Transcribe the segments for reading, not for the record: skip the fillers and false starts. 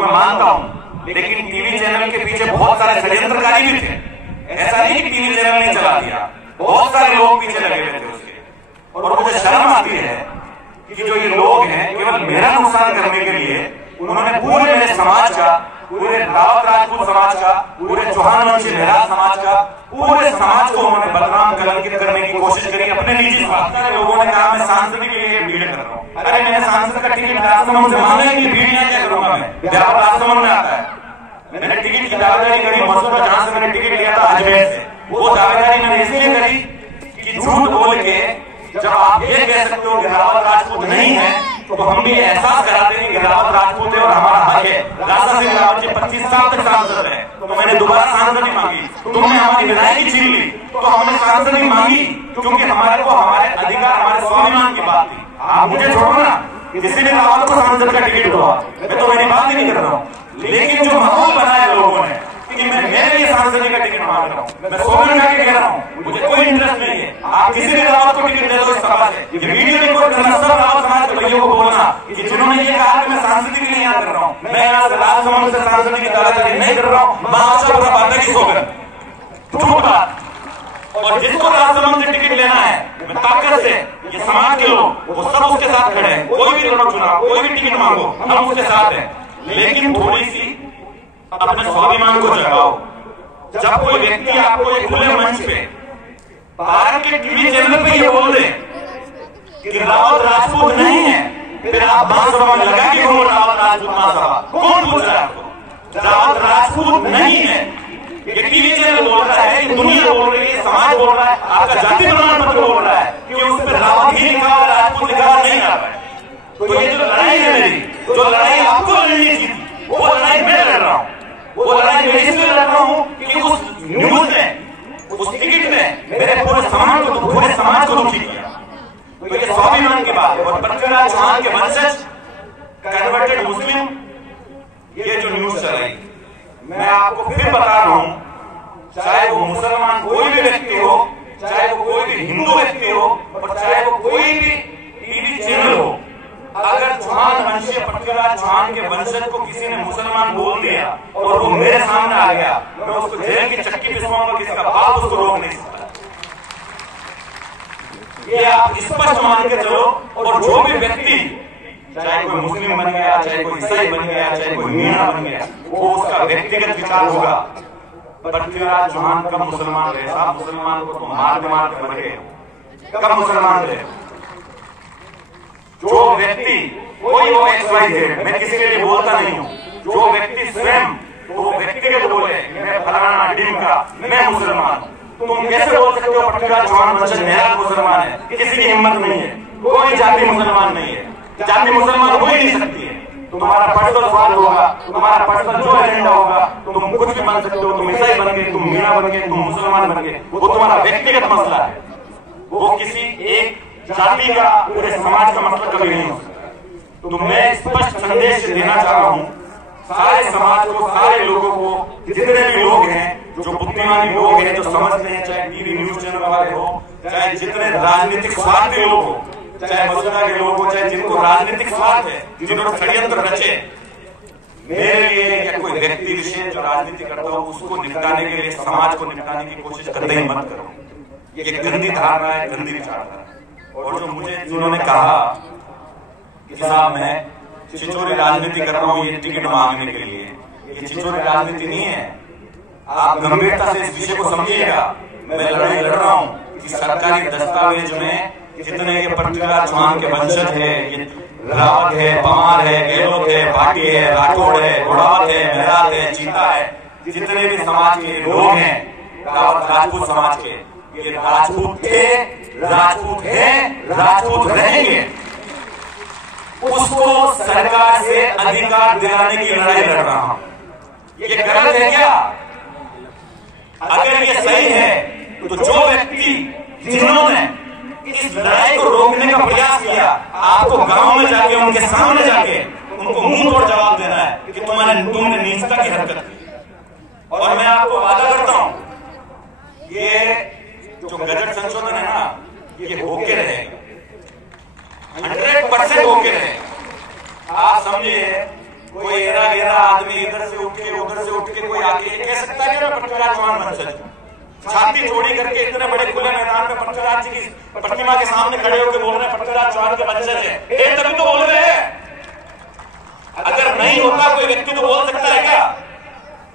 मैं मानता हूं, लेकिन टीवी चैनल के पीछे बहुत सारे षड्यंत्रकारी भी थे। ऐसा नहीं कि टीवी चैनल ने चला दिया, बहुत सारे लोग पीछे लगे हुए थे उसके। और मुझे शर्म आती है कि जो ये लोग हैं केवल मेरा नुकसान करने के लिए उन्होंने पूरे मेरे समाज का, पूरे रावत राजपूत समाज का, पूरे चौहान वंशी मेहरा समाज का, पूरे समाज को उन्होंने बदनाम कलंकित करने की कोशिश करी अपने निजी स्वार्थ। लोगों ने कहा मैं सांसद के लिए भीड़ कर रहा हूँ। अरे मैंने सांसद का टिकट राजसमंद से मांगा कि भीड़ यहाँ क्या करूंगा मैं, व्यापार राजसमंद में आता है। मैंने टिकट की दावेदारी करी मसूदा, जहां से मैंने टिकट लिया था अजमेर से। वो दावेदारी मैंने इसलिए करी कि झूठ बोल के जब आप ये कह सकते हो गिरावत राजपूत नहीं है, तो हम भी एहसास कराते हैं कि गिरावत राजपूत है और हमारा हक है। राजा सिंह रावत जी 25 साल तक सांसद रहे, तो मैंने दोबारा सांसद मांगी। तुमने हमारी विधायकी छीन ली, तो हमने सांसद मांगी, क्योंकि हमारे को हमारे अधिकार, हमारे स्वाभिमान की बात थी। आप मुझे छोड़ो ना, किसी ने रावत को सांसद का टिकट हुआ, मैं तो मेरी बात ही नहीं कर रहा हूँ। लेकिन जो माहौल बनाया लोगों ने कि मैं मेरे लिए सांसद का टिकट मांग रहा हूँ, मैं सोमन का कह रहा हूँ, मुझे कोई इंटरेस्ट नहीं है। आप किसी भी रावत को टिकट दे दो इस सभा से। ये वीडियो रिकॉर्ड करना, सब रावत समाज के भाइयों को बोलना कि जिन्होंने ये कहा कि मैं सांसद के लिए यहाँ कर रहा हूँ, मैं यहाँ से राजसमंद से सांसद की दावेदारी नहीं कर रहा हूँ, महाराष्ट्र बात की सोगन झूठ बात। और जिसको राजसमंद से टिकट लेना है, मैं ताकत से, ये समाज के लोग वो सब उसके साथ खड़े हैं। कोई भी लड़ो चुनाव, कोई भी टिकट मांगो, हम उसके साथ हैं। लेकिन थोड़ी सी अपने स्वाभिमान को जगाओ। जब कोई व्यक्ति आपको एक खुले मंच पे भारत के टीवी चैनल पे ये बोल दे कि रावत राजपूत नहीं है, फिर आप महासभा में लगा के घूमो रावत राजपूत महासभा। कौन पूछ रहा है आपको? रावत राजपूत नहीं है, ये टीवी चैनल बोल रहा है, ये दुनिया बोल रही है, समाज बोल रहा है, आपका जाति प्रमाण पत्र बोल रहा है कि उस पर रावत ही लिखा हुआ, राजपूत लिखा हुआ नहीं आ रहा है। तो ये जो लड़ाई है मेरी, जो लड़ाई आपको लड़नी थी, वो लड़ाई मैं लड़ रहा हूँ। वो लड़ाई मैं इसलिए लड़ रहा हूँ कि उस न्यूज ने, उस टिकट ने मेरे पूरे समाज को दुखी किया। तो ये स्वाभिमान की बात है। और पृथ्वीराज चौहान के वंशज कन्वर्टेड मुस्लिम, ये जो न्यूज चल रही, मैं आपको फिर बता रहा हूं, चाहे वो मुसलमान कोई भी व्यक्ति हो, चाहे वो कोई भी हिंदू व्यक्ति हो, और चाहे वो कोई भी टीवी चैनल हो, अगर चौहान वंशीय पृथ्वीराज चौहान के वंशज को किसी ने मुसलमान बोल दिया और वो मेरे सामने आ गया, मैं उसको जेल की चक्की पिसवाऊंगा, किसी का बाप उसको रोक नहीं सकता। ये आप स्पष्ट मान के चलो। और जो भी व्यक्ति, चाहे कोई मुस्लिम बन गया, चाहे कोई ईसाई बन गया, चाहे कोई मीणा बन गया, वो उसका व्यक्तिगत विचार होगा। पृथ्वीराज चौहान कब मुसलमान रहे? साहब, मुसलमान को तो मार के मर गए। कब मुसलमान रहे? जो व्यक्ति, कोई वो XYZ, मैं किसी के लिए बोलता नहीं हूँ, जो व्यक्ति स्वयं वो व्यक्तिगत बोले मैं फलाना ढिमका, मैं मुसलमान हूँ, तुम कैसे बोल सकते हो पृथ्वीराज चौहान वंशज मेरा मुसलमान है? किसी की हिम्मत नहीं है। कोई जाति मुसलमान नहीं है, जाति मुसलमान हो ही नहीं सकती है। तुम्हारा पर्सनल सवाल होगा, तुम्हारा पर्सनल जो एजेंडा होगा, तुम कुछ भी बन सकते हो। तुम ईसाई बन गए, तुम मीणा बन गए, तुम मुसलमान बन गए, वो तुम्हारा व्यक्तिगत मसला है। वो किसी एक जाति का, पूरे समाज का मसला कभी नहीं हो सकता। तो मैं स्पष्ट संदेश देना चाह रहा हूँ सारे समाज को, सारे लोगों को, जितने भी लोग हैं, जो बुद्धिमानी लोग हैं, जो समझते हैं, चाहे टीवी न्यूज चैनल वाले हो, चाहे जितने राजनीतिक स्वार्थी लोग हो, चाहे मसूदा के लोग हो, चाहे जिनको राजनीतिक स्वार्थ है, जिन्होंने षड्यंत्र रचे, मेरे लिए या कोई व्यक्ति विशेष जो राजनीति करता हो, उसको निपटाने के लिए, समाज को निपटाने की कोशिश करते ही मत करो। ये गंदी धारणा है, गंदी विचारधारा। और जो मुझे जिन्होंने कहा कि साहब मैं छिछोरी राजनीति कर रहा हूँ ये टिकट मांगने के लिए, ये छिछोरी राजनीति नहीं है। आप गंभीरता से इस विषय को समझिएगा। मैं लड़ाई लड़ रहा हूँ कि सरकारी दस्तावेज में जितने ये पृथ्वीराज चौहान के वंशज है, ये रावत है, पवार है, गहलोत है, भाटी है, राठौड़ है, घोड़ावत है, मेहरात है, चीता है, जितने भी समाज के लोग हैं, रावत राजपूत समाज के, ये राजपूत थे, राजपूत है, राजपूत रहेंगे। उसको सरकार से अधिकार दिलाने की लड़ाई लड़ रहा हूं। ये गलत है क्या? अगर ये सही है तो जो व्यक्ति, जिन्होंने इस लड़ाई को रोकने का प्रयास किया, आपको गांव में जाके, उनके सामने जाके उनको मुंह तोड़ जवाब देना है कि तुमने नीचता की हरकत की। और मैं आपको वादा करता हूं, ये जो बजट संशोधन है ना, ये होके रहेगा, 100% होके रहेगा। आप समझिए, कोई एरा गेरा सकता है कि मैं पृथ्वीराज चौहान वंशज हूं? छाती चौड़ी करके इतने बड़े खुले मैदान में पृथ्वीराज जी की प्रतिमा के सामने खड़े होकर बोल रहे हैं पृथ्वीराज चौहान के वंशज है, तभी तो बोल रहे हैं। अगर नहीं होता कोई व्यक्ति तो बोल सकता है क्या?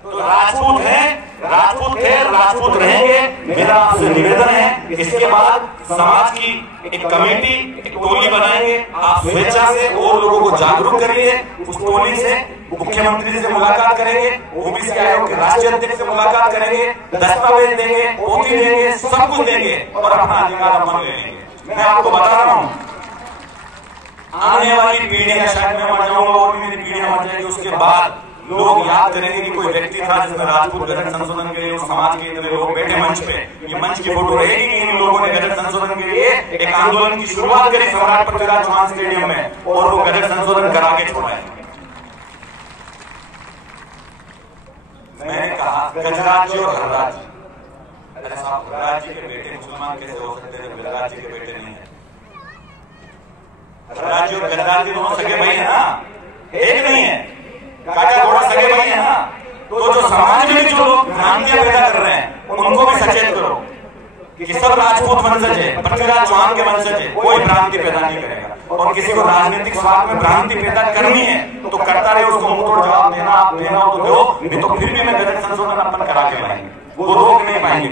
तो राजपूत हैं, राजपूत थे, राजपूत रहेंगे। मेरा आपसे निवेदन है, इसके बाद समाज की एक कमेटी, एक टोली बनाएंगे। आप स्वेच्छा से और लोगों को जागरूक करिए। उस टोली से मुख्यमंत्री जी से मुलाकात करेंगे, ओबीसी आयोग के राष्ट्रीय अध्यक्ष से मुलाकात करेंगे, दस्तावेज देंगे, ओपी देंगे, सब कुछ देंगे और अपना अधिकार अपन ले लेंगे। मैं आपको बता रहा हूं, आने वाली पीढ़ियां, शायद मैं मर जाऊंगा और भी मेरी पीढ़ियां मर जाएगी, उसके बाद लोग याद करेंगे कि कोई व्यक्ति था जिसने राजपूत गठन संशोधन के लिए समाज के इतने लोग बैठे मंच पे। ये मंच की फोटो रहेगी कि इन लोगों ने गठन संशोधन के लिए एक आंदोलन की शुरुआत करी सम्राट पृथ्वीराज चौहान स्टेडियम में और वो गठन संशोधन करा के छोड़ा। मैंने कहा गजराज जी और हरराज जी, अरे साहब हरराज जी के बेटे मुसलमान कैसे हो सकते हैं, गजराज जी के बेटे नहीं है? हरराज जी और गजराज जी दोनों सगे भाई है ना, एक नहीं है, काका घोड़ा सगे भाई है ना। तो जो समाज में जो लोग भ्रांतियां पैदा कर रहे हैं उनको भी सचेत करो कि सब राजपूत वंशज है, पृथ्वीराज चौहान के वंशज है, कोई भ्रांति पैदा नहीं करेगा। और किसी को राजनीतिक स्वार्थ में भ्रांति पैदा करनी है तो करता रहे, उसको मुंहतोड़ जवाब देना, आप देना हो तो दो, नहीं तो फिर भी मैं गठन संशोधन अपन करा के लाएंगे, वो रोक नहीं पाएंगे।